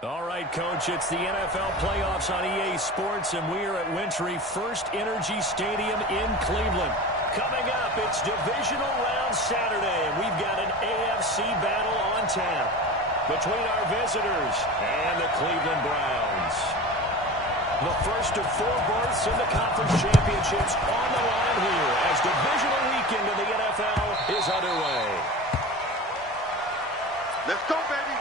All right, Coach, it's the NFL playoffs on EA Sports, and we are at Wintry First Energy Stadium in Cleveland. Coming up, it's Divisional Round Saturday, and we've got an AFC battle on tap between our visitors and the Cleveland Browns. The first of 4 berths in the conference championships on the line here as divisional weekend in the NFL is underway. Let's go, baby.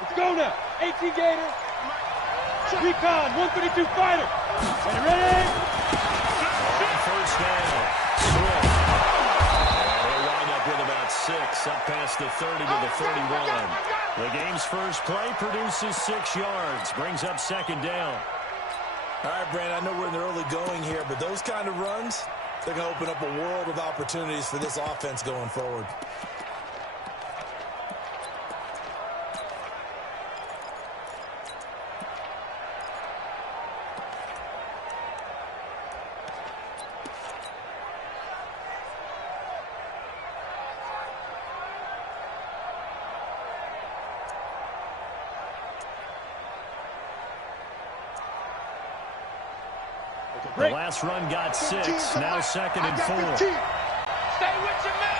Let's go now. 18 Gator. Recon, 132 fighter. Are you ready? First down. Swift. And he'll wind up with about 6, up past the 30 to the 31. The game's first play produces 6 yards, brings up second down. All right, Brandon, I know we're in the early going here, but those kind of runs, they're going to open up a world of opportunities for this offense going forward. The last run got 6, now second and 4. Stay with your man.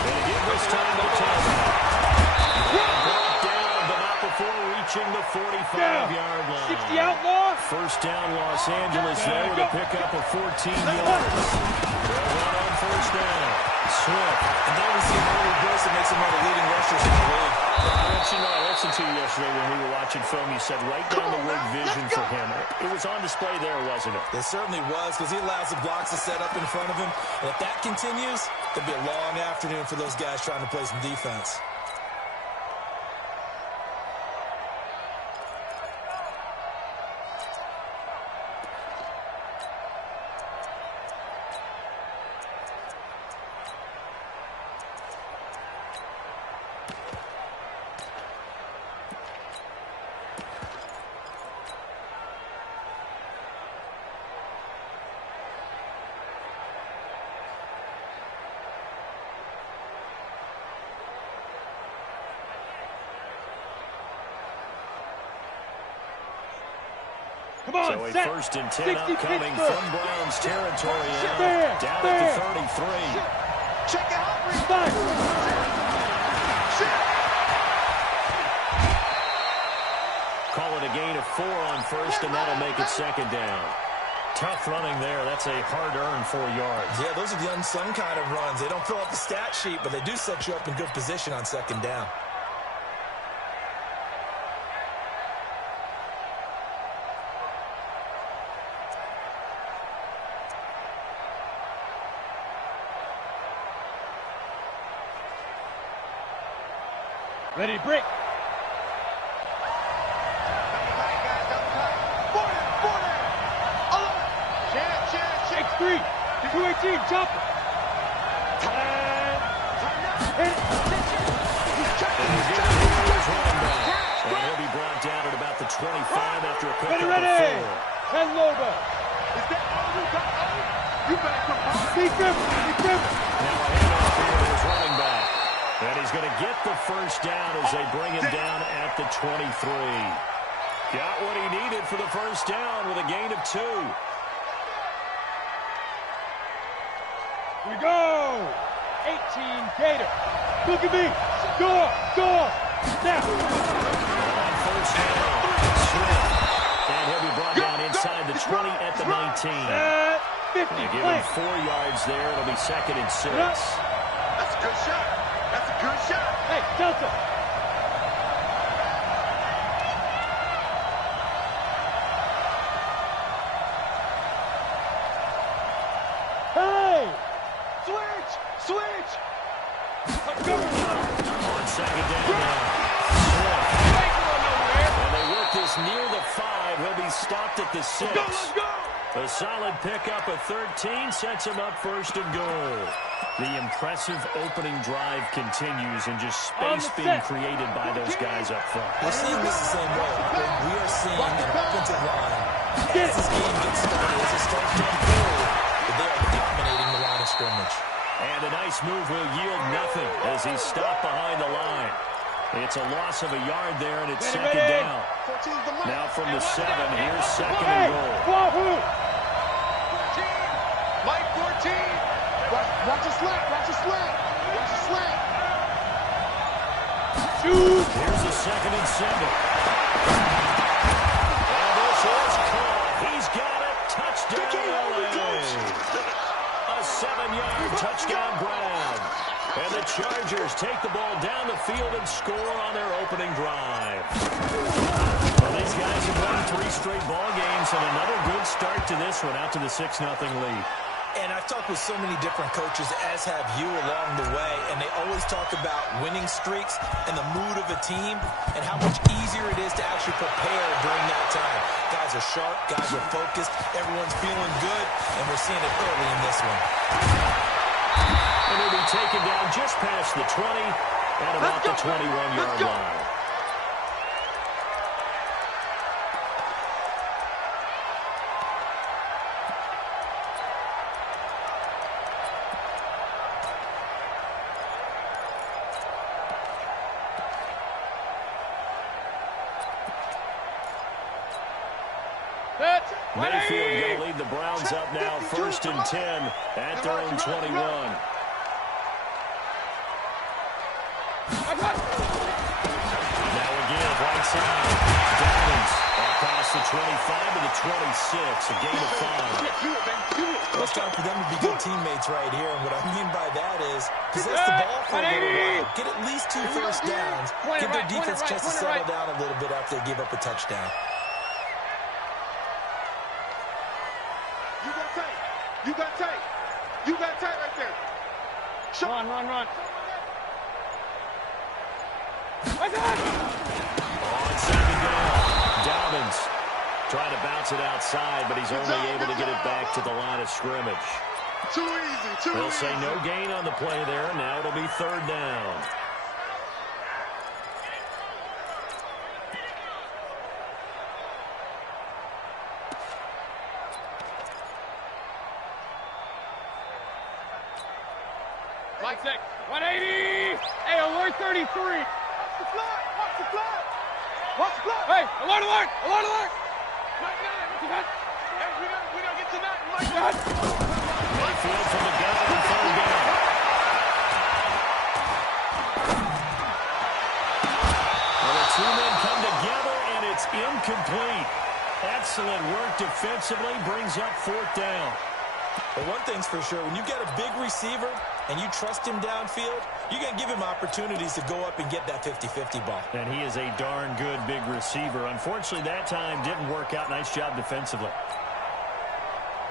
They give this time to Taylor. Brought down, but not before reaching the 45-yard line. 60 outlaw. First down, Los Angeles there with a pickup of 14 yards. One on first down. Swift. And then we see an early burst that makes him one of the leading rushers in the league. I listened to you yesterday when we were watching film. You said right down the word vision for him. It was on display there, wasn't it? It certainly was, because he allows the blocks to set up in front of him. And if that continues, it'll be a long afternoon for those guys trying to play some defense. Come on, so a set. first and 10 upcoming from Browns territory now. There, down there. at the 33. Check it out. Start. Call it a gain of 4 on first, and that'll make it second down. Tough running there. That's a hard-earned 4 yards. Yeah, those are the unsung kind of runs. They don't fill up the stat sheet, but they do set you up in good position on second down. Ready to break. X3, 218, jump. And he'll be brought down at about the 25 after a pickup Ready. of 4. And Lobo. Is that all you got? You better come on. Secret. Now a handoff here to his running back. And he's going to get the first down as they bring him down at the 23. Got what he needed for the first down with a gain of 2. Here we go. 18 Gator. Look at me. Go. Now. On first down, Swift. And he'll be brought down inside the 20 at the 19. 50. They give him 4 yards there. It'll be second and 6. That's a good shot. That's a good shot. Hey, Delta. Hey! Switch! Switch! On second down now. And they work this near the 5. He'll be stopped at the 6. Let's go! A solid pickup of 13 sets him up first and goal. The impressive opening drive continues and just space being created by those guys up front. We're seeing this the same way. We are seeing an offensive line as this game gets started, as it starts to unfold, but they are dominating the line of scrimmage. And a nice move will yield nothing as he's stopped behind the line. It's a loss of a yard there, and it's second down. Now from the 7, here's second and goal. 14. Mike 14. Watch the slant. Watch the slant. Watch the slant. Shoot. Here's the second and 7. And this is caught. He's got it. Touchdown, LA. A 7-yard touchdown grab. And the Chargers take the ball down the field and score on their opening drive. Well, these guys have won 3 straight ball games, and another good start to this one, out to the 6-0 lead. And I've talked with so many different coaches, as have you along the way, and they always talk about winning streaks and the mood of a team and how much easier it is to actually prepare during that time. Guys are sharp, guys are focused, everyone's feeling good, and we're seeing it early in this one. And he'll be taken down just past the 20 and about the 21-yard line. Mayfield going to lead the Browns up now, 1st and 10 at their own 21. Now again, right side. Downs across the 25 to the 26, a gain of 5. Well, it's time for them to be good teammates right here, and what I mean by that is possess the ball for a little while, get at least 2 first downs, give their defense a chance to settle down a little bit after they give up a touchdown. You got tight. You got tight right there. Run. On second down, Dobbins trying to bounce it outside, but he's only able to get it back to the line of scrimmage. Too easy. They'll say no gain on the play there. Now it'll be 3rd down. Like 180. Hey, alert 33. Watch the fly. Watch the fly. Watch the fly. Hey, alert. Hey, we don't get to that. Mayfield from the gun on 3rd down. Well, the 2 men come together, and it's incomplete. Excellent work defensively, brings up 4th down. But one thing's for sure, when you got a big receiver and you trust him downfield, you're going to give him opportunities to go up and get that 50-50 ball. And he is a darn good big receiver. Unfortunately, that time didn't work out. Nice job defensively.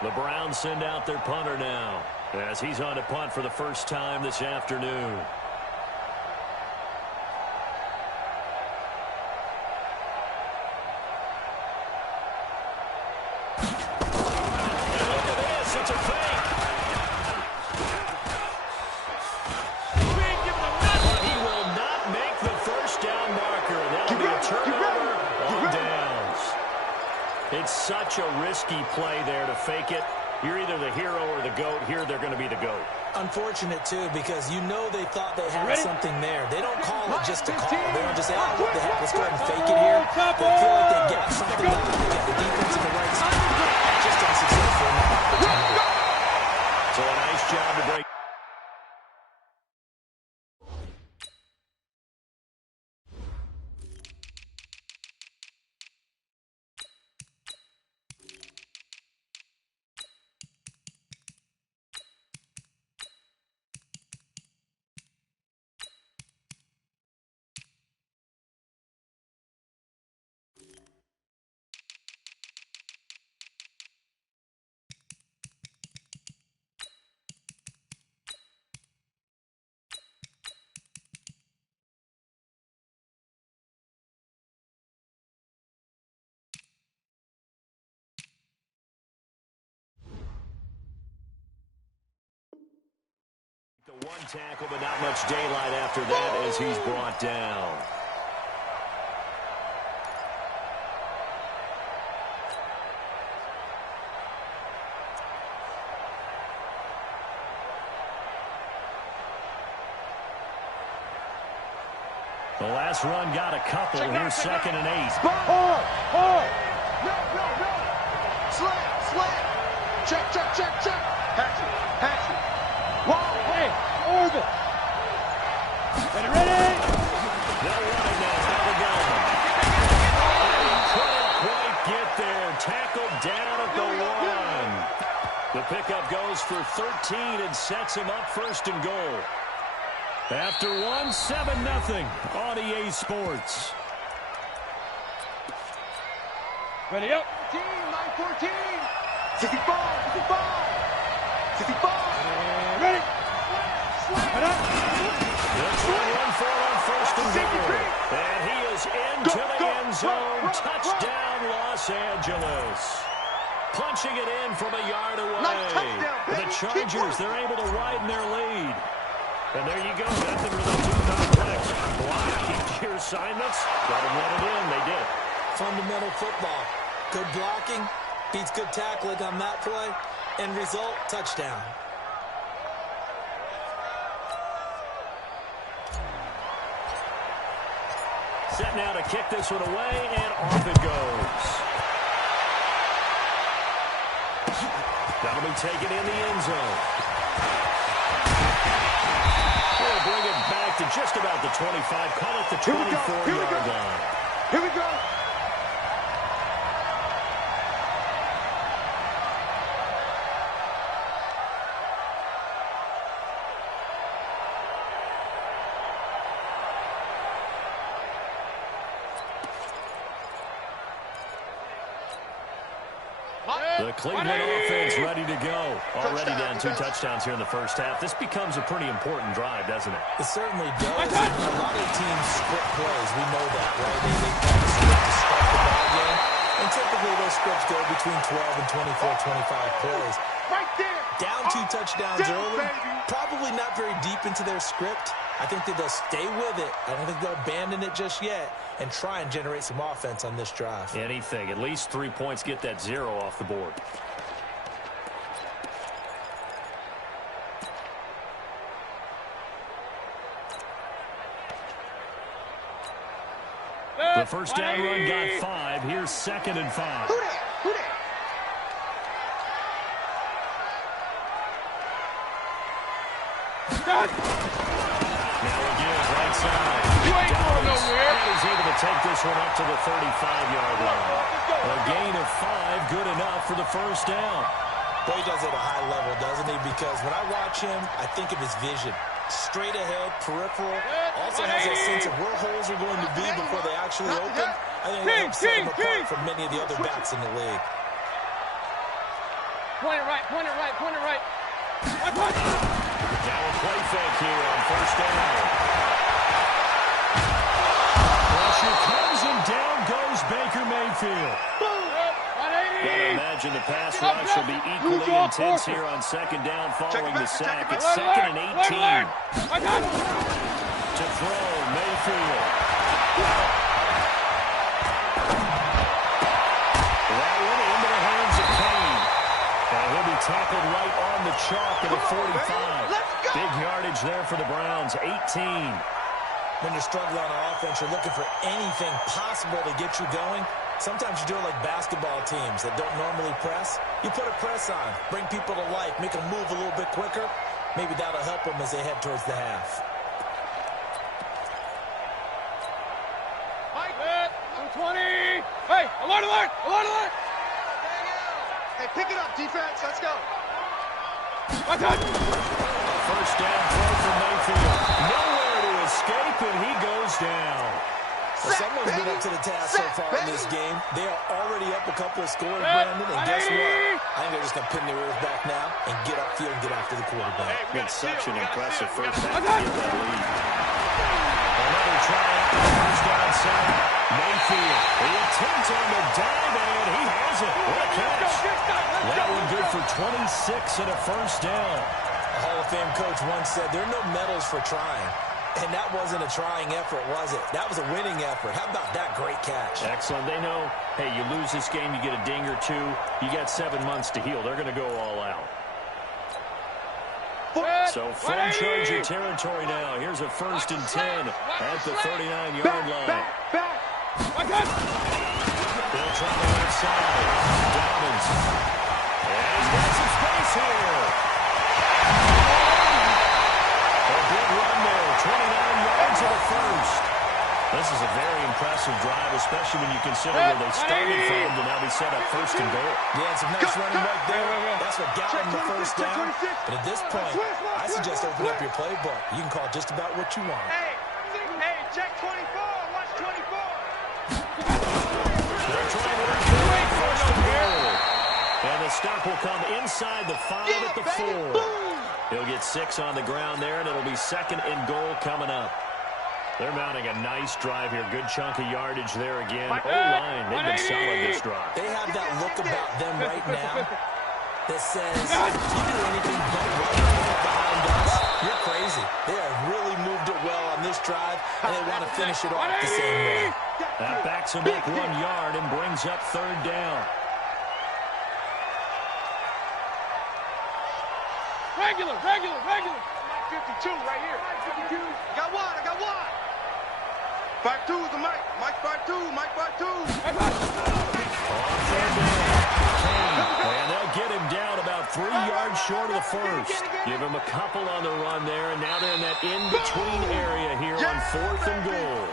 The Browns send out their punter now, as he's on to punt for the first time this afternoon. It's such a risky play there to fake it. You're either the hero or the GOAT. Here, they're going to be the GOAT. Unfortunate, too, because you know they thought they had something there. They don't call it just to call. They don't just say, oh, what the heck, let's go ahead and fake it here. They feel like they got something done. They got the defense in the right spot. Just unsuccessful in that opportunity. So a nice job to break. One tackle, but not much daylight after that as he's brought down. The last run got a couple. Here's 2nd and 8. No. Slant. Check. Hatch it. Wow, hey, orbit. Ready. No running now. How we go? Couldn't quite get there. Tackled down at the 1. The pickup goes for 13 and sets him up 1st and goal. After 1, 7-0 on EA Sports. Ready up. 9-14. 65. Ready. Head up. That's one for on 1st and goal. And he is into the end zone. Touchdown, Los Angeles. Punching it in from a yard away. The Chargers, they're able to widen their lead. And there you go. Nothing really too complex. Block your assignments. Got to run it in. They did. Fundamental football. Good blocking beats good tackling on that play. End result, touchdown. Set now to kick this one away, and off it goes. That'll be taken in the end zone. We'll bring it back to just about the 25. Call it the 24-yard line. Here we go. The Cleveland offense ready to go. Already down 2 touchdowns here in the first half. This becomes a pretty important drive, doesn't it? It certainly does. A lot of teams script plays. We know that, right? They call the script to start the ball game. And typically those scripts go between 12 and 24, 25 plays. Right there. Down 2 touchdowns early. Probably not very deep into their script. I think that they'll stay with it. I don't think they'll abandon it just yet and try and generate some offense on this drive. Anything. At least 3 points, get that 0 off the board. The first down run got 5. Here's 2nd and 5. Who that? Now again, right side. You ain't going nowhere. And he's able to take this one up to the 35-yard line. A gain of 5, good enough for the first down. Boy, he does it at a high level, doesn't he? Because when I watch him, I think of his vision. Straight ahead, peripheral. Also has that sense of where holes are going to be before they actually open. I think that helps set him apart from many of the other backs in the league. Point it right. Now a play fake here on first down. Pressure comes and down goes Baker Mayfield. Gotta imagine the pass rush will be equally intense here on 2nd down following the sack. It's 2nd and 18. To throw, Mayfield. That one into the hands of Kane. And he'll be tackled right on the chalk at the 45. Big yardage there for the Browns, 18. When you're struggling on offense, you're looking for anything possible to get you going. Sometimes you do it like basketball teams that don't normally press. You put a press on, bring people to life, make them move a little bit quicker. Maybe that'll help them as they head towards the half. Mike, 220. Hey, alert. Hey, pick it up, defense. Let's go. First down throw for Mayfield. Nowhere to escape, and he goes down. Well, someone's been up to the task so far in this game. They are already up a couple of scores, Brandon, and guess what? I think they're just going to pin their ears back now and get upfield and get after the quarterback. It's such an impressive first half to get that lead. Another try out the first down center. Mayfield, the attempt on the dive, and he has it. What a catch. That one good for 26 and a first down. A Hall of Fame coach once said, there are no medals for trying. And that wasn't a trying effort, was it? That was a winning effort. How about that great catch? Excellent. They know, hey, you lose this game, you get a ding or two. You got 7 months to heal. They're going to go all out. So from Charger territory now. Here's a 1st and 10 at the 39-yard line. They'll try the left side. Dobbins. And he's got some space here. A big run there. 29 yards of the first. This is a very impressive drive, especially when you consider where they started from to now be set up 1st and goal. Yeah, some nice running right there. That's what got them the first down. But at this point, I suggest open up your playbook. You can call just about what you want. Hey, check 24. Watch 24. They're trying to run away first and goal. And the stop will come inside the 5 at the 4. He'll get 6 on the ground there, and it'll be 2nd and goal coming up. They're mounting a nice drive here. Good chunk of yardage there again. O-line, they've been solid this drive. They have that look about them right now that says, if you do anything but run behind us, you're crazy. They have really moved it well on this drive, and they want to finish it off the same way. That backs him up 1 yard and brings up 3rd down. Regular. 52 right here. 52. I got one. 5-2 is the Mike. Mike 5-2. Mike 5-2. And they'll get him down about 3 yards short of the first. Give him a couple on the run there, and now they're in that in-between area here on 4th and goal.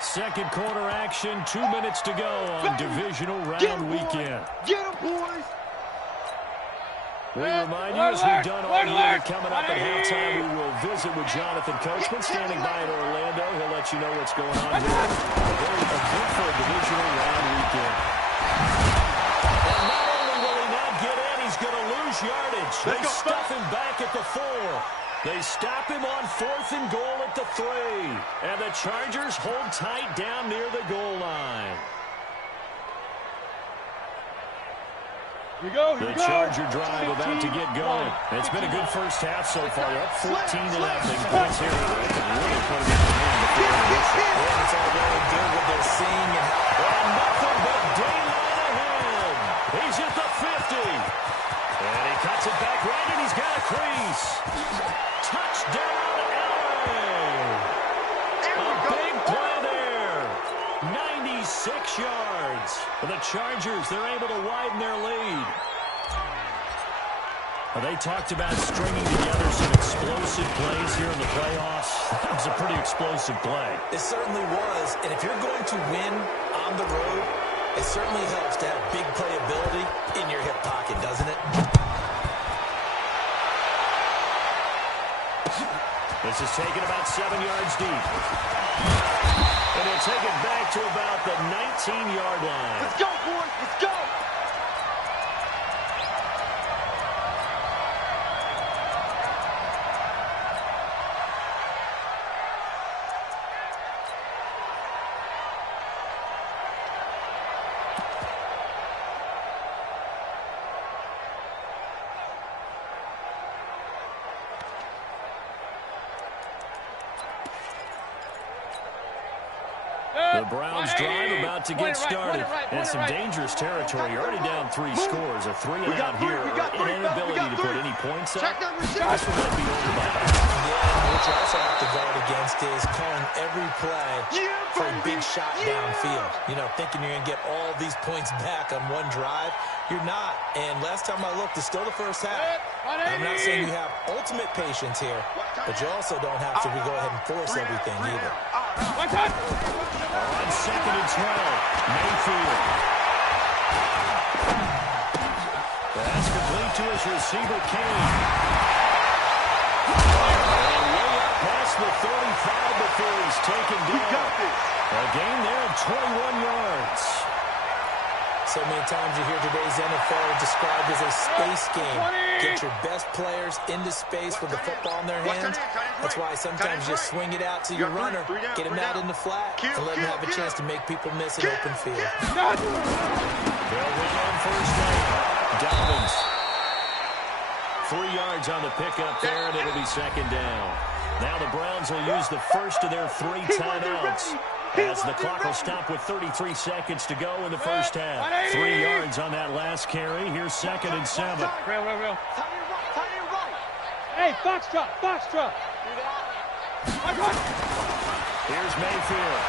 Second quarter action, 2 minutes to go on divisional round weekend. Get him, boys. We remind you, as we've done all year, coming up at halftime, we will visit with Jonathan Coachman, standing by in Orlando. He'll let you know what's going on here. A very eventful divisional round weekend. And not only will he not get in, he's going to lose yardage. They stuff him back at the 4. They stop him on 4th and goal at the 3. And the Chargers hold tight down near the goal line. Here we go. The Charger drive about to get going. It's been a good first half so far. They're up 14-0. Points here. They can really put it in the hand before the whistle. Yeah, it's all very good what they're seeing and how. And nothing but daylight ahead. He's at the 50. And he cuts it back right, and he's got a crease. Touchdown, LA. A big play there. 96 yards. For the Chargers, they're able to widen their lead. They talked about stringing together some explosive plays here in the playoffs. That was a pretty explosive play. It certainly was. And if you're going to win on the road, it certainly helps to have big playability in your hip pocket, doesn't it? This is taken about 7 yards deep. And he'll take it back to about the 19-yard line. Let's go, boys. Let's go. The Browns drive about to get started. And some dangerous territory. Already down 3 scores. A 3-and-out here. An inability to put any points up. This one might be over by half. Yeah, what you also have to guard against is calling every play for a big shot downfield. You know, thinking you're going to get all these points back on one drive. You're not. And last time I looked, it's still the first half. I'm not saying you have ultimate patience here, but you also don't have to go ahead and force everything either. On 2nd and 12, Mayfield. That's complete to his receiver, Kane. And way up past the 35 before he's taken down. A gain there of 21 yards. So many times you hear today's NFL described as a space game. Get your best players into space with the football in their hands. That's why sometimes you swing it out to your runner, get him out in the flat, and let him have a chance to make people miss an open field. They'll run on first down. Dobbins 3 yards on the pickup there, and it'll be second down. Now the Browns will use the first of their 3 timeouts, as the clock will stop with 33 seconds to go in the first half. 3 yards on that last carry. Here's 2nd and 7. Real. Hey, Foxtrot. Here's Mayfield.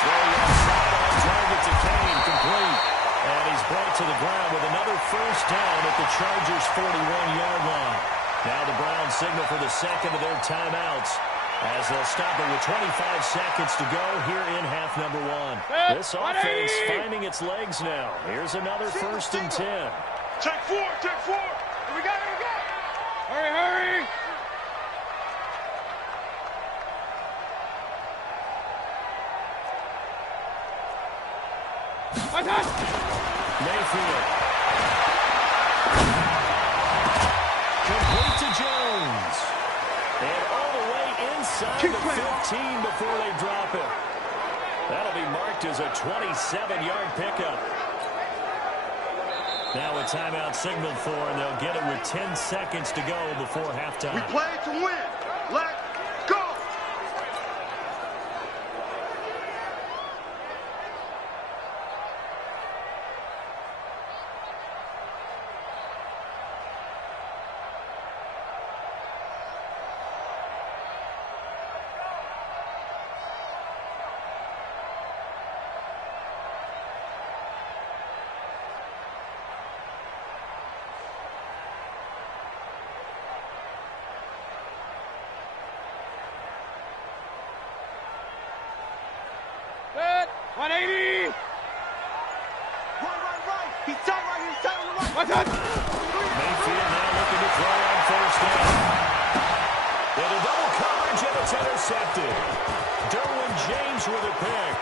Throwing outside on target to Kane, complete. And he's brought to the ground with another first down at the Chargers' 41-yard line. Now the Browns signal for the second of their timeouts, as they'll stop it with 25 seconds to go here in half number 1. This offense finding its legs now. Here's another 1st and 10. Take 4. Here we go. Hurry. Mayfield. Complete to Jones. And all the way inside the 15 before they drop it. That'll be marked as a 27-yard pickup. Now a timeout signaled for, and they'll get it with 10 seconds to go before halftime. We play to win. Let's go. Set. 180. Right. He's tight right here. He's tight on the right. Watch out. Mayfield now looking to throw on first down. Into double coverage, and it's intercepted. Derwin James with a pick.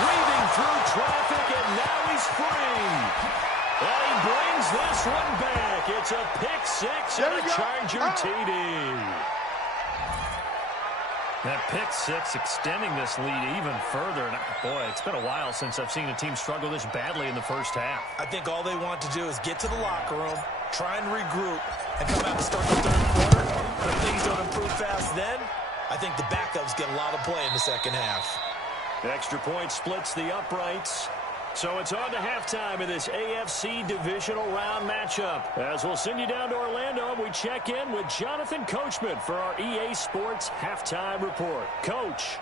Weaving through traffic, and now he's free. And he brings this one back. It's a pick 6 and a Charger TD. That pick 6 extending this lead even further. And boy, it's been a while since I've seen a team struggle this badly in the first half. I think all they want to do is get to the locker room, try and regroup, and come out and start the third quarter. But if things don't improve fast then, I think the backups get a lot of play in the second half. The extra point splits the uprights. So it's on to halftime in this AFC divisional round matchup. As we'll send you down to Orlando, we check in with Jonathan Coachman for our EA Sports Halftime Report. Coach.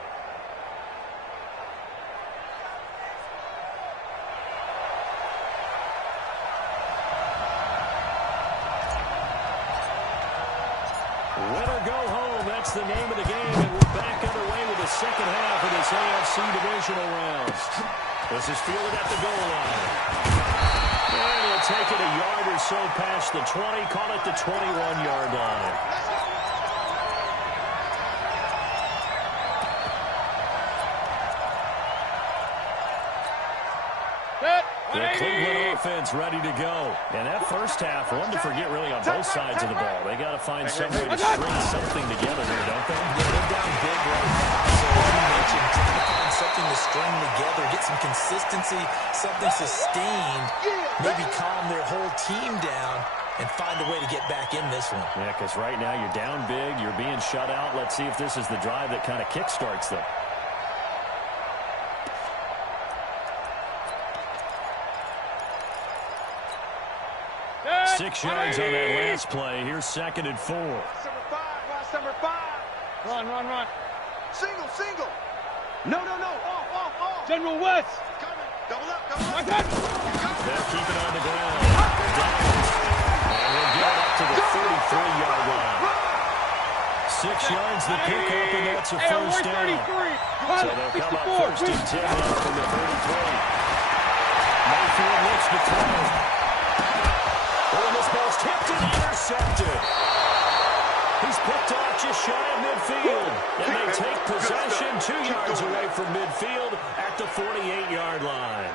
Win or go home, that's the name of the game, and we're back underway with the second half of this AFC divisional round. This is fielded at the goal line. And he'll take it a yard or so past the 20, call it the 21-yard line. The Cleveland offense ready to go. And that first half, one to forget really on both sides of the ball. They got to find some way to string something together here, don't they? Yeah, they're down big right now. So as you mentioned, trying to find something to string together, get some consistency, something sustained, maybe calm their whole team down and find a way to get back in this one. Yeah, because right now you're down big, you're being shut out. Let's see if this is the drive that kind of kickstarts them. Six yards on that last play. Here's 2nd and 4. Number 5. Number 5. Run. Single. No. Off. General West. Coming. Double up. Watch out. They'll keep it on the ground. And we'll get it up to the 33-yard line. 6 yards the pickup, and that's a first down. So they'll come up 1st and 10 now from the 33. Mayfield looks to throw. Oh, this ball's tipped and intercepted. He's picked off just shy of midfield. And they take possession 2 yards away from midfield at the 48-yard line.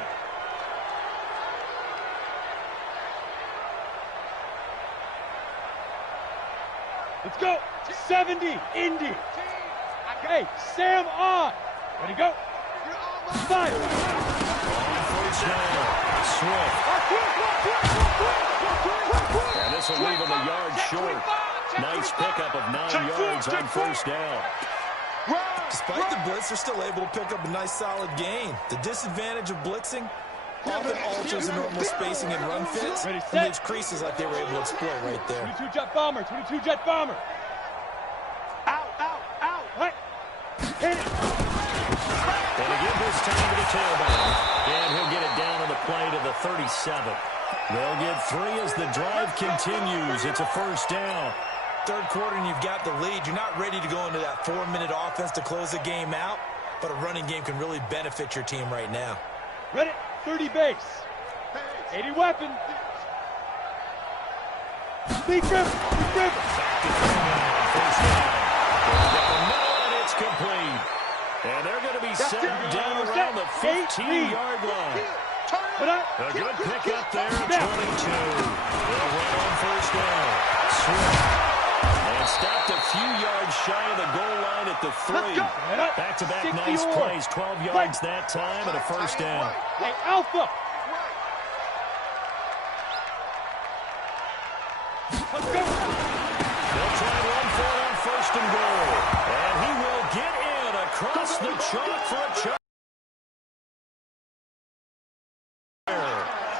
Let's go. 70. Indy. Okay, Sam on. Ready, go. 5. On blitz now. Swift. And this will leave him a yard short. Nice pickup of 9 yards on first down. Despite the blitz, they're still able to pick up a nice, solid gain. The disadvantage of blitzing often alters the normal spacing and run fits and leaves creases like they were able to exploit right there. 22-jet bomber, 22-jet bomber. Out. Right. Hit it. And to give this time to the tailback. And he'll get it down on the play to the 37. They'll get 3 as the drive continues. It's a first down. Third quarter and you've got the lead. You're not ready to go into that 4-minute offense to close the game out, but a running game can really benefit your team right now. Ready, 30 base. 80 weapon. Big rip. First down. And it's complete. And they're going to be set down around the 15-yard line. A good pickup there at 22. They'll run on first down. Swift. And stopped a few yards shy of the goal line at the 3. Back-to-back nice plays. 12 yards that time and a first down. Hey, Alpha. Let's go. They'll try and run for it on first and goal. And he will get in across the chalk for a charge.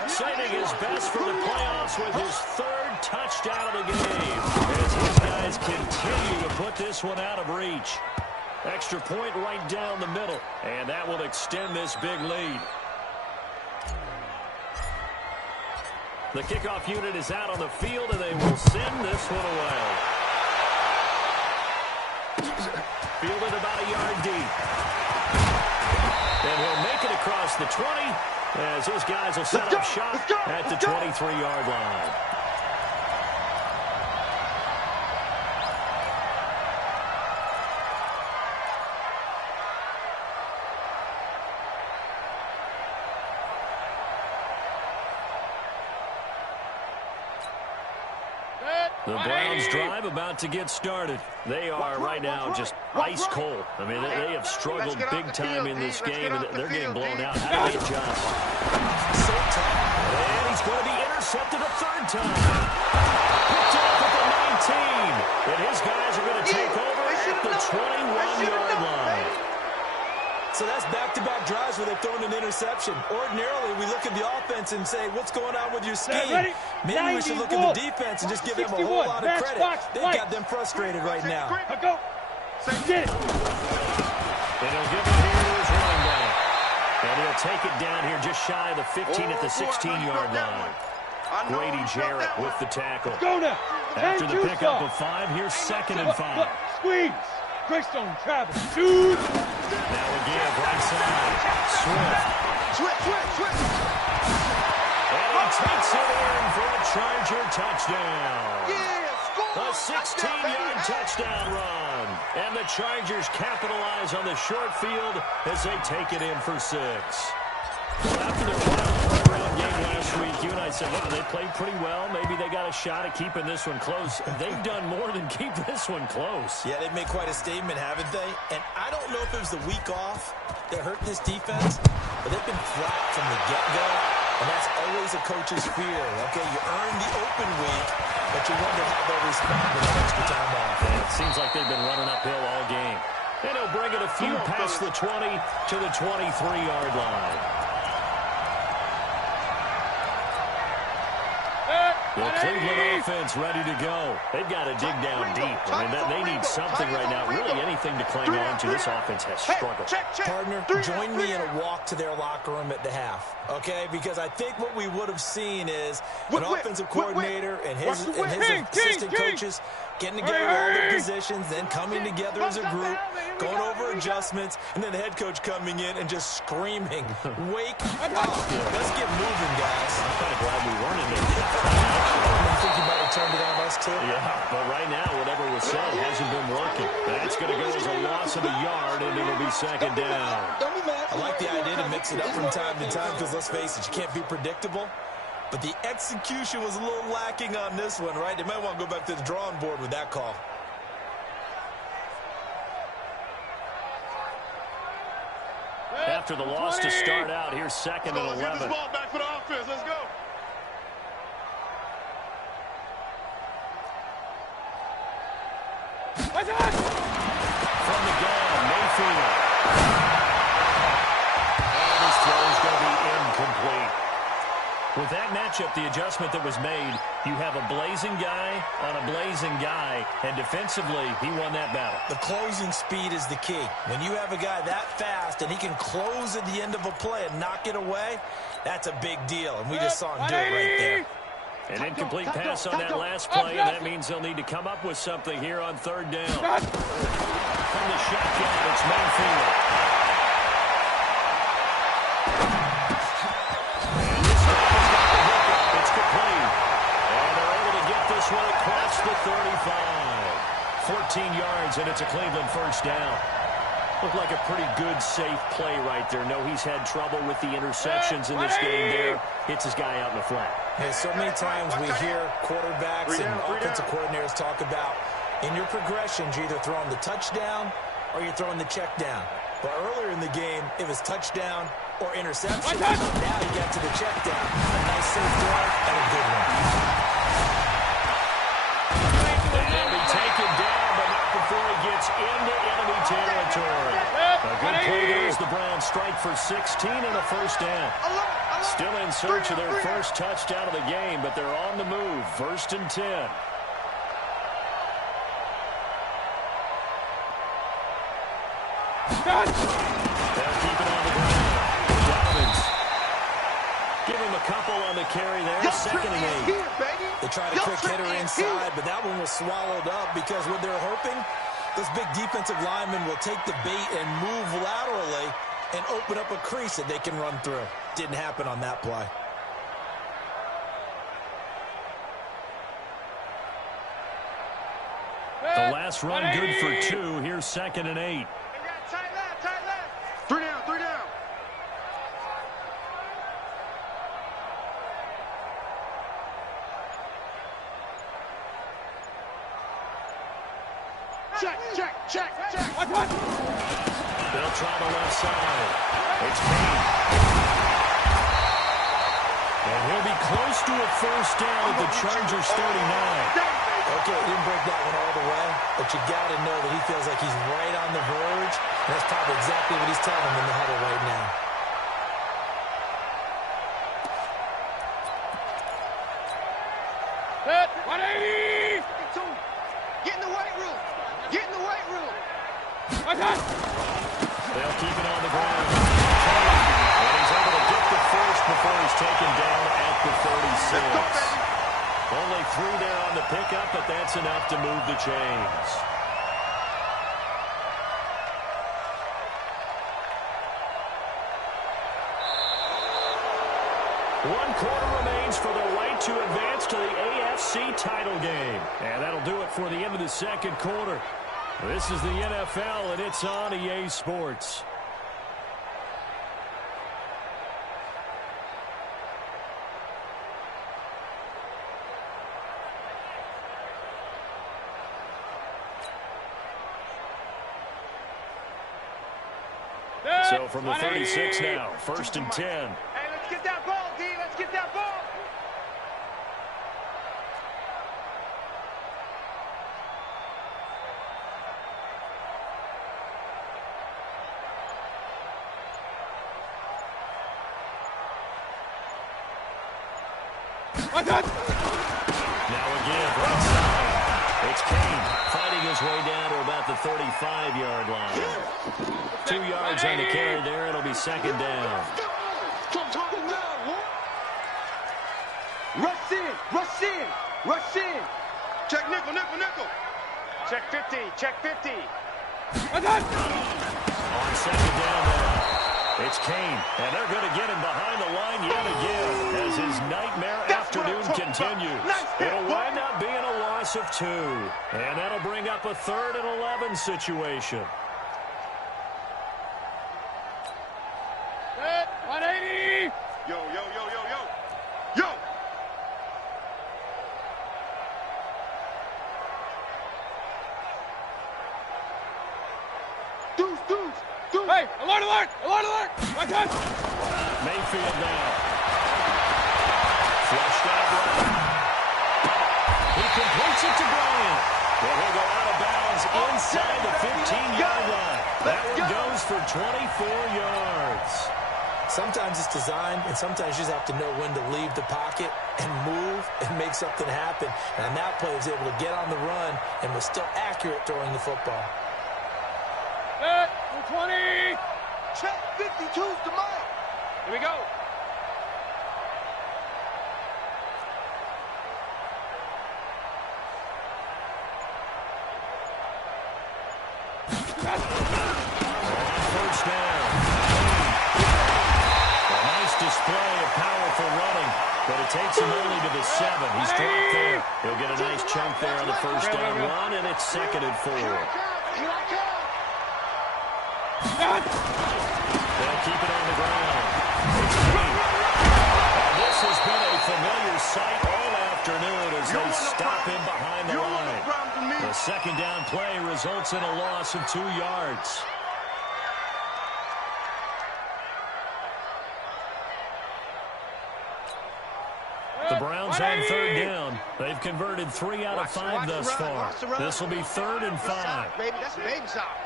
Citing his best for the playoffs with his 3rd touchdown of the game. As his guys continue to put this one out of reach. Extra point right down the middle. And that will extend this big lead. The kickoff unit is out on the field, and they will send this one away. Fielded about a yard deep. And he'll make it across the 20 as his guys will set up shop at the 23-yard line. The Browns drive about to get started. They are right now just ice cold. I mean, they have struggled big time in this game, and they're getting blown out. How do they adjust? So tough. And he's going to be intercepted a 3rd time. Picked off at the 19. And his guys are going to take over at the 21-yard line. So that's back-to-back drives where they've thrown an interception. Ordinarily, we look at the offense and say, what's going on with your scheme? Maybe we should look at the defense and just give them a whole lot of credit. They've got them frustrated right now. Go. Get it. And he'll give it here to his running back. And he'll take it down here just shy of the 15 at the 16-yard line. Grady Jarrett with the tackle. Go now. After the pickup of 5, here's 2nd and 5. Squeeze. Greystone Travis. Shoot. Now again, right side. Swift. And he takes it in for a Charger touchdown. A 16-yard touchdown run. And the Chargers capitalize on the short field as they take it in for 6. Well, after their wild round game last week, you and I said, look, they played pretty well. Maybe they got a shot at keeping this one close. They've done more than keep this one close. Yeah, they've made quite a statement, haven't they? And I don't know if it was the week off that hurt this defense, but they've been flat from the get-go, and that's always a coach's fear. Okay, you earn the open week, but you wonder how they'll respond with that extra time off. And it seems like they've been running uphill all game. And he'll bring it a few past the 20 to the 23-yard line. The Cleveland offense ready to go. They've got to dig down deep. I mean, they need something right now, really anything to cling on to. This offense has struggled. Partner, join me in a walk to their locker room at the half, okay? Because I think what we would have seen is an offensive coordinator and his assistant coaches getting together all their positions, then coming together as a group, going over adjustments, and then the head coach coming in and just screaming, wake up. Let's get moving, guys. I'm kind of glad we weren't in there. I think you might have turned it on us, too. Yeah, but right now, whatever was said hasn't been working. That's going to go as a loss of a yard, and it'll be 2nd down. I like the idea to mix it up from time to time because, let's face it, you can't be predictable. But the execution was a little lacking on this one, right? They might want to go back to the drawing board with that call. after the loss to start out. Here's second and 11. Let's get this ball back for the offense. Let's go. From the gun, Mayfield. And his throw is going to be incomplete. With that matchup, the adjustment that was made, you have a blazing guy on a blazing guy, and defensively, he won that battle. The closing speed is the key. When you have a guy that fast and he can close at the end of a play and knock it away, that's a big deal, and we just saw him do it right there. An incomplete pass on that last play, and that means they'll need to come up with something here on third down. From the shotgun, it's Mayfield. It's complete. And they're able to get this one across the 35. 14 yards, and it's a Cleveland first down. Looked like a pretty good, safe play right there. No, he's had trouble with the interceptions in this game there. Hits his guy out in the flat. Hey, so many times we hear quarterbacks and offensive coordinators talk about in your progressions, you're either throwing the touchdown or you're throwing the check down. But earlier in the game, it was touchdown or interception. Now you get to the check down. A nice safe throw and a good one. And be taken down, but not before he gets into enemy territory. A good play there as the Browns strike for 16 and a first down. Still in search of their first touchdown of the game, but they're on the move. First and 10. They'll keep it on the ground. Dobbins. Give him a couple on the carry there. Second and 8. They tried a quick hitter inside, but that one was swallowed up because what they're hoping, this big defensive lineman will take the bait and move laterally and open up a crease that they can run through. Didn't happen on that play. The last run good for 2. Here's second and 8. Tight left. 3 down, 3 down. Check. They'll try the left side. It's Kane. And he'll be close to a first down at the Chargers 39. Okay, he didn't break that one all the way, but you got to know that he feels like he's right on the verge, and that's probably exactly what he's telling him in the huddle right now. Set, 180! Get in the weight room. They'll keep it on the ground. And he's able to get the first before he's taken down at the 36. Only 3 there on the pickup, but that's enough to move the chains. One quarter remains for the right to advance to the AFC title game. And that'll do it for the end of the second quarter. This is the NFL, and it's on EA Sports. So from the 36 now, first and 10. Hey, let's get that ball, D. Let's get that ball. Now again, right side. It's Kane fighting his way down to about the 35-yard line. 2 yards on the carry there. It'll be second down. Rush in. Check nickel. Check 50. On second down now. It's Kane, and they're going to get him behind the line yet again as his nightmare afternoon continues. It'll wind up being a loss of 2, and that'll bring up a 3rd and 11 situation. 180! Yo. Deuce. Hey, alert! Watch out! Mayfield now. Flushed out right. He completes it to Bryant. Well, he'll go out of bounds inside the 15-yard line. That one goes for 24 yards. Sometimes it's designed, and sometimes you just have to know when to leave the pocket and move and make something happen. And on that play, he was able to get on the run and was still accurate throwing the football. Set, 20. Check 52's the mark. Here we go. First down. A nice display of powerful running, but it takes him only to the 7. He's dropped there. He'll get a nice chunk there on the first down run, and it's 2nd and 4. They'll keep it on the ground. This has been a familiar sight all afternoon as they stop him behind the line. The 2nd down play results in a loss of 2 yards. The Browns on 3rd down. They've converted 3 out of 5 thus far. This will be 3rd and 5. Baby, that's baby shot.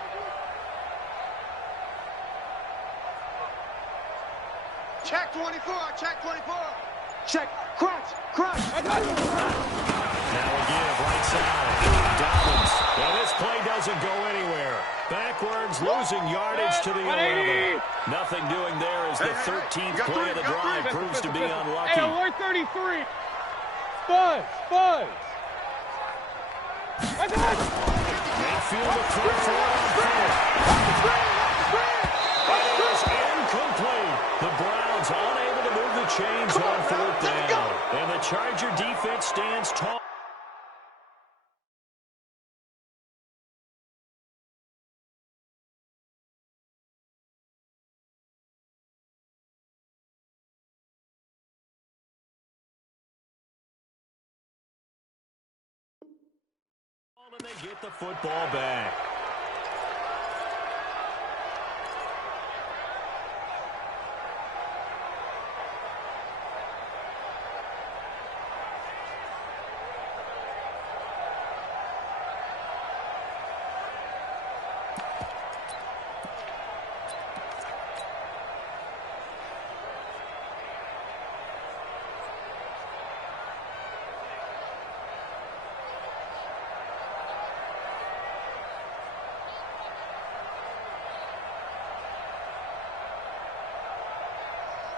Check 24. Check. Crunch. Now a give right side. Dobbins. Well, this play doesn't go anywhere. Backwards, losing yardage to the 11. Nothing doing there as the 13th play of the drive proves to be unlucky. Hey, alert 33. Buzz. Mayfield will throw for it on 4th. It is incomplete. The Browns unable to move the chains on 4th down. And the Charger defense stands tall. And they get the football back.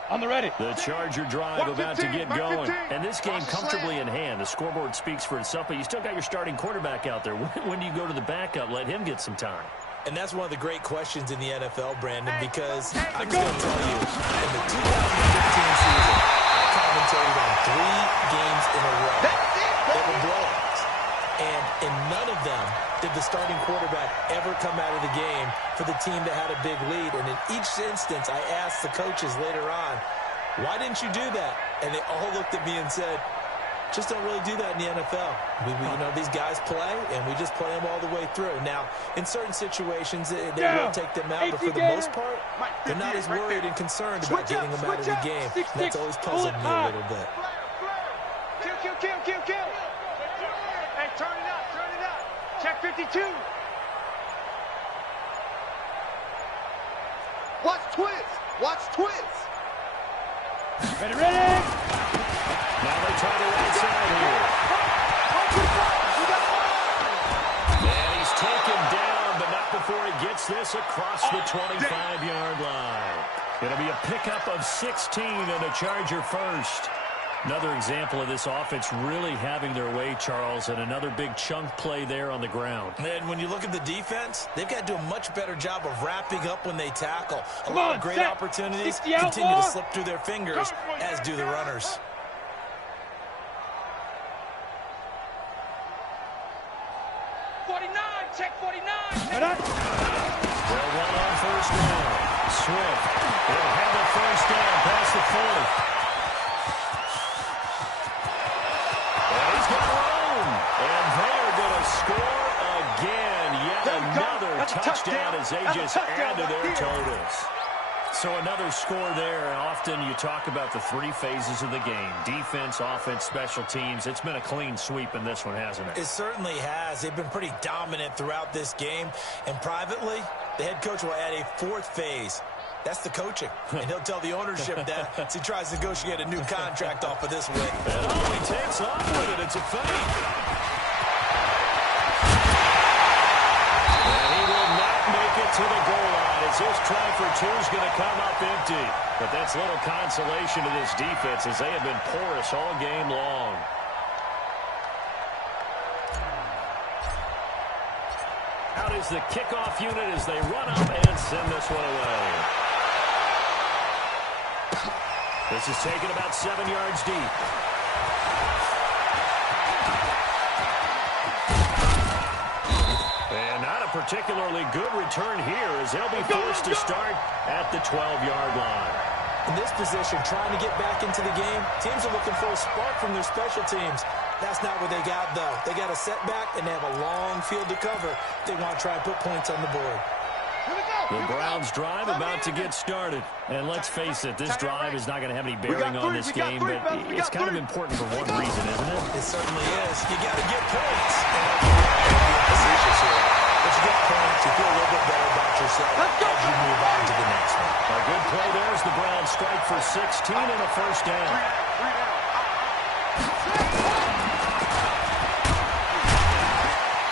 On the ready. The Charger drive about to get going. And this game comfortably in hand. The scoreboard speaks for itself, but you still got your starting quarterback out there. When do you go to the backup? Let him get some time. And that's one of the great questions in the NFL, Brandon, because I'm just going to tell you, in the 2015 season, I commentated on 3 games in a row that were blowouts. And in none of them did the starting quarterback ever come out of the game for the team that had a big lead. And in each instance, I asked the coaches later on, why didn't you do that? And they all looked at me and said, just don't really do that in the NFL. These guys play, and we just play them all the way through. Now, in certain situations, they will take them out, but for the most part, they're not as worried and concerned about getting them out of the game. And that's always puzzled me a little bit. Kill. Hey, turn it up. Check 52. Watch twist. Ready. Now they try the right side here. And he's taken down, but not before he gets this across the 25-yard line. It'll be a pickup of 16 and a Charger first. Another example of this offense really having their way, Charles, and another big chunk play there on the ground. And when you look at the defense, they've got to do a much better job of wrapping up when they tackle. A lot of great opportunities continue to slip through their fingers, as do the runners. 49, check 49. They'll run on first down. Swift. They'll have the first down past the 40. And he's got room. And they are going to score again. Yet another touchdown as they just add to their totals. So another score there, and often you talk about the three phases of the game: defense, offense, special teams. It's been a clean sweep in this one, hasn't it? It certainly has. They've been pretty dominant throughout this game. And privately, the head coach will add a fourth phase. That's the coaching. And he'll tell the ownership that as he tries to negotiate a new contract off of this win. And he takes off with it. It's a fake. And he will not make it to the goal line, as this try for two is going to come up empty. But that's little consolation to this defense, as they have been porous all game long. Out is the kickoff unit as they run up and send this one away. This is taken about 7 yards deep. And not a particularly good return here, as they'll be forced to start at the 12-yard line. In this position, trying to get back into the game, teams are looking for a spark from their special teams. That's not what they got, though. They got a setback, and they have a long field to cover. They want to try and put points on the board. The Browns drive about to get started. And let's face it, this drive is not going to have any bearing on this game, but it's kind of important for one reason, isn't it? It certainly is. You got to get points. But you get points, you feel a little bit better about yourself as you move on to the next one. A good play there as the Browns strike for 16 and a first down.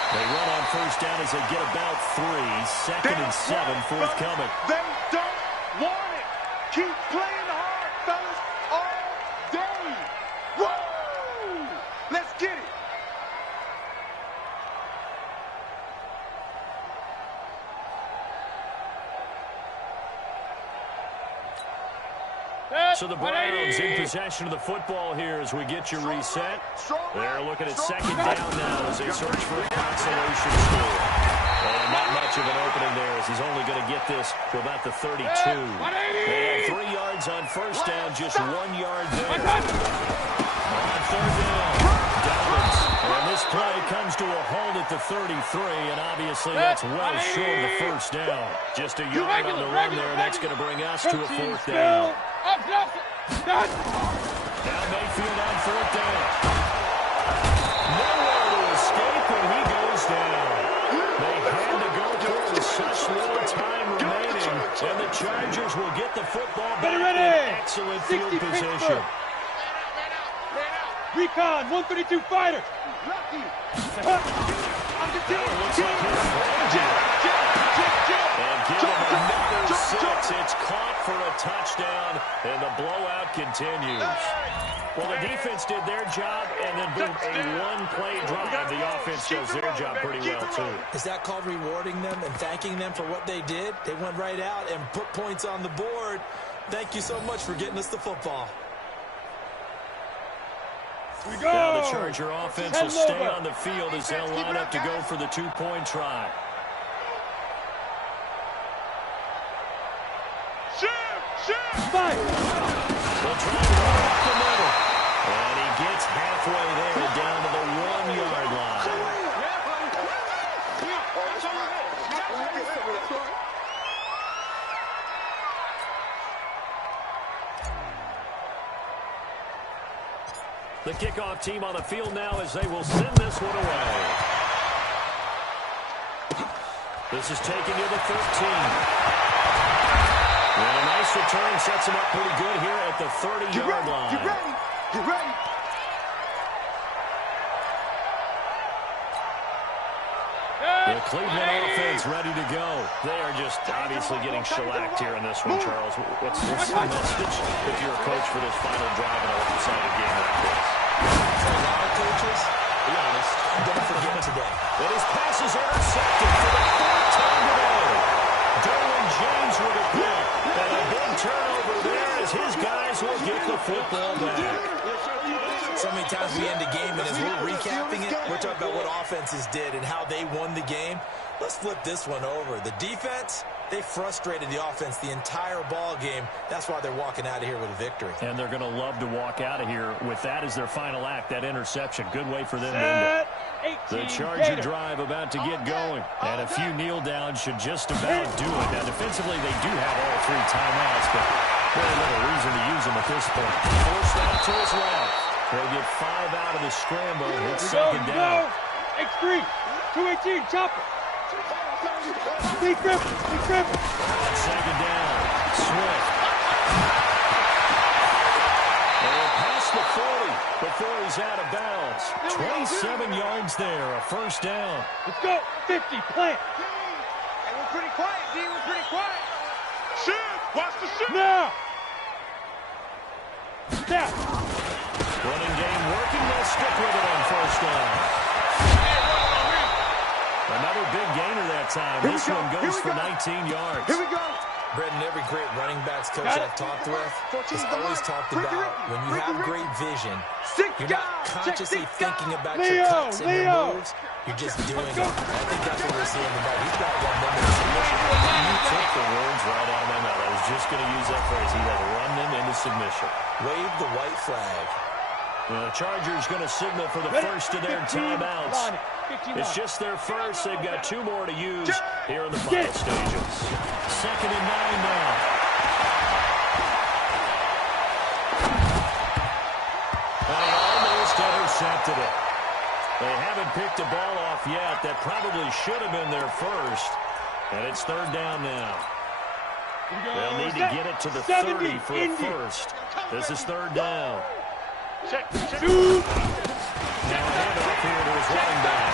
They run on first down as they get about 3. 2nd and 7 forthcoming. They don't want it. Keep playing hard, fellas, all day. Woo! Let's get it. So the Browns in possession of the football here as we get you reset. They're looking at second down now as they search for a consolation score. And not much of an opening there as he's only going to get this to about the 32. They had 3 yards on first down, just 1 yard there. On third down, Dobbins. And this play comes to a halt at the 33, and obviously that's well short of the first down. Just a yard on the run there, and that's going to bring us to a fourth down. Now Mayfield on fourth down. Nowhere to escape, and he goes down. They had to go for it with such little time remaining, and the Chargers will get the football back in excellent field position. Recon, 132 fighter. Looks like and give him another 6. It's caught for a touchdown, and the blowout continues. Well, the defense did their job, and then boom, a one-play drive. The offense does their job pretty well, too. Is that called rewarding them and thanking them for what they did? They went right out and put points on the board. Thank you so much for getting us the football. Now the Charger offense will stay on the field as they'll line up to go for the 2-point try. Fight. They'll try to run up the middle. And he gets halfway there down to the 1-yard line. The kickoff team on the field now as they will send this one away. This is taken to the 13. And a nice return sets him up pretty good here at the 30-yard line. Get ready. Get ready. The Cleveland offense ready to go. They are just obviously getting shellacked here in this one, Charles. What's the message if you're a coach for this final drive in a one-sided game like this? For a lot of coaches, be honest, don't forget today. But his pass is intercepted for the 4th time today. Derwin James with a pick. And a big turnover there as his guys will get the football back. So many times we end the game, and as we're recapping it, we're talking about what offenses did and how they won the game. Let's flip this one over. The defense, they frustrated the offense the entire ball game. That's why they're walking out of here with a victory. And they're going to love to walk out of here with that as their final act, that interception. Good way for them to end it. The Charger drive about to get going. And a few kneel downs should just about do it. Now, defensively, they do have all 3 timeouts, but very little reason to use them at this point. Force that to his left. They'll get 5 out of the scramble. It's second down. X3, 218, chopper. Big grip. Second down. Swift. They'll pass the 40 before he's out of bounds. 27 yards there, a first down. Let's go. 50, plant. Hey, we're pretty quiet, D. We're pretty quiet. Shoot! Watch the shoot! Now. Snap. Running game working. They'll stick with it on first down. Another big gainer that time. This one goes for 19 yards. Here we go. Brendan, every great running backs coach I've talked with has always talked about when you have great vision, you're not consciously thinking about your cuts and your moves. You're just doing it. I think that's what we're seeing tonight. He's got one them into submission. You took the words right out of my mouth. I was just going to use that phrase. He had run them into submission. Wave the white flag. The Chargers going to signal for the first of their timeouts. It's just their first. They've got 2 more to use here in the final stages. Second and 9 now. They almost intercepted it. They haven't picked a ball off yet. That probably should have been their first. And it's third down now. They'll need to get it to the 30 for a first. This is third down. Check. Now a handoff here to his running back.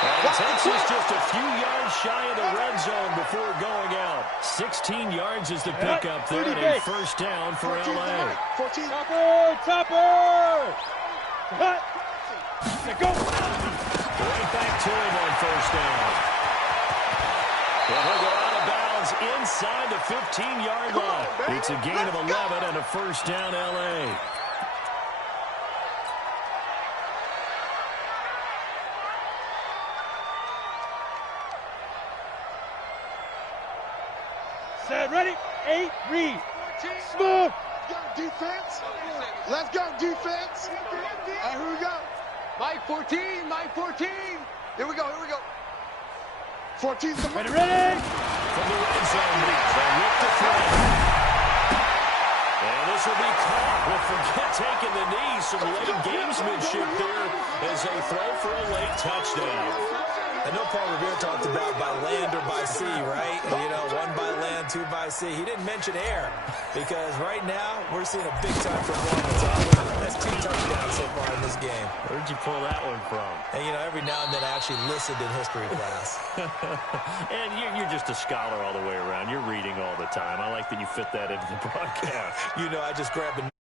And Texas just a few yards shy of the red zone before going out. 16 yards is the pickup there, and a first down for L.A. Topper! Cut! Go! Right back to him on first down. And he'll go out of bounds inside the 15-yard line. It's a gain of 11 and a first down, L.A. Set, ready, 8, read. Smooth. Defense. Let's go, defense. All right, here we go. Mike 14. Here we go. 14's the Ready. From the red zone, they rip the throw. And this will be caught with forget taking the knee. Some late gamesmanship there as they throw for a late touchdown. I know Paul Revere talked about by land or by sea, right? And, 1 by land, 2 by sea. He didn't mention air because right now we're seeing a big-time performance. That's 2 touchdowns so far in this game. Where'd you pull that one from? And, every now and then I actually listened in history class. And you're just a scholar all the way around. You're reading all the time. I like that you fit that into the broadcast. I just grabbed the